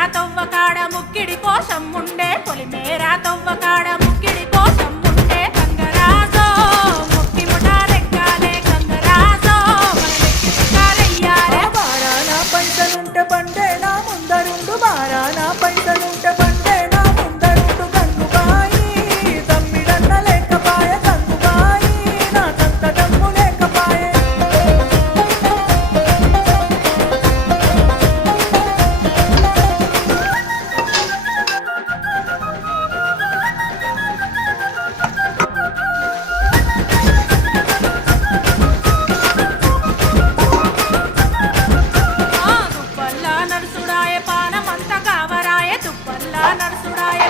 పొలిమేరా తవ్వకాడ ముక్కిడి కోసం ఉండే పొలిమేరా తవ్వకాడ ముక్కిడి కోసం ఉండే గంగరాజో ముక్కి ముఠాలెక్కాలే గంగరాజో మనలెక్కి పుట్టాలెయ్యాలే బారానా పైసలుంటే బండే నా ముందరుండు బారానా పైసలుంటే బండే నా ముందరుండు గంగుబాయి తమ్మిడన్న లేకపాయ గంగుబాయి నా సంత దమ్ము లేకపాయే తుప్పల్లా నడుసుడాయే పానమంత కావరాయే తుప్పల్లా నడుసుడాయే